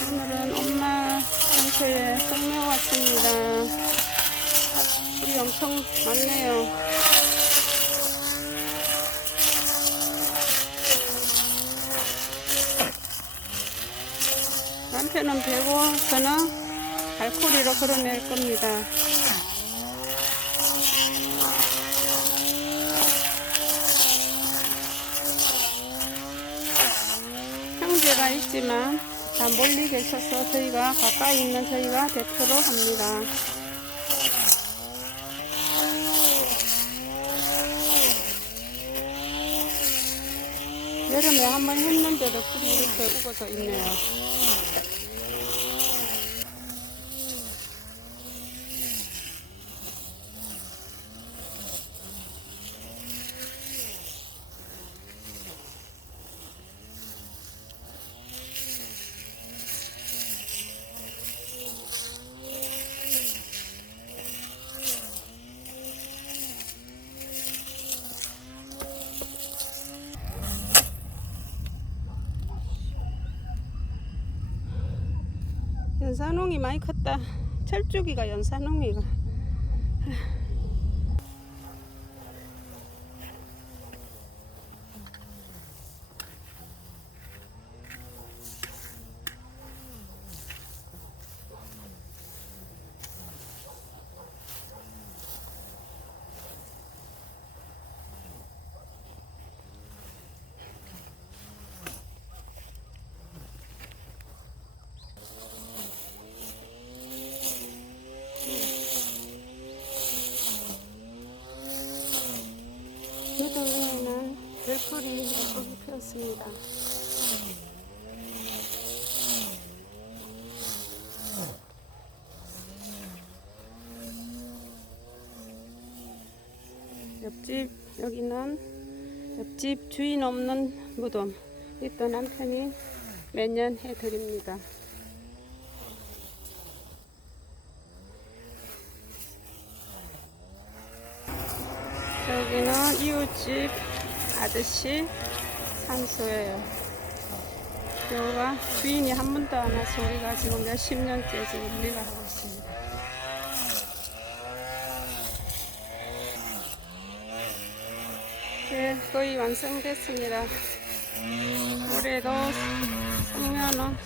오늘은 엄마 상처에 성묘 왔습니다. 물이 엄청 많네요. 남편은 배고 저는 알코리로 걸어낼 겁니다. 형제가 있지만 다 멀리 계셔서 저희가 가까이 있는 저희가 대표로 합니다. 여름에 한번 했는데도 풀이 이렇게 우거져 있네요. 연산홍이 많이 컸다. 철쭉이가 연산홍이가. 무덤에는 별 풀이 예쁘게 피었습니다. 옆집 여기는 옆집 주인 없는 무덤 이또 남편이 매년 해드립니다. 여기는 이웃집 아저씨 산소예요. 여기가 주인이 한 번도 안 와서 우리가 지금 몇십 년째 지금 우리가 하고 있습니다. 네, 거의 완성됐습니다. 올해도 성묘는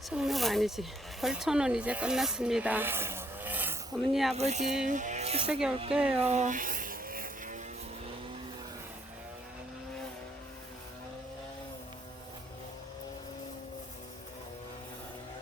성묘가 아니지. 벌초는 이제 끝났습니다. 어머니 아버지 추석에 올게요.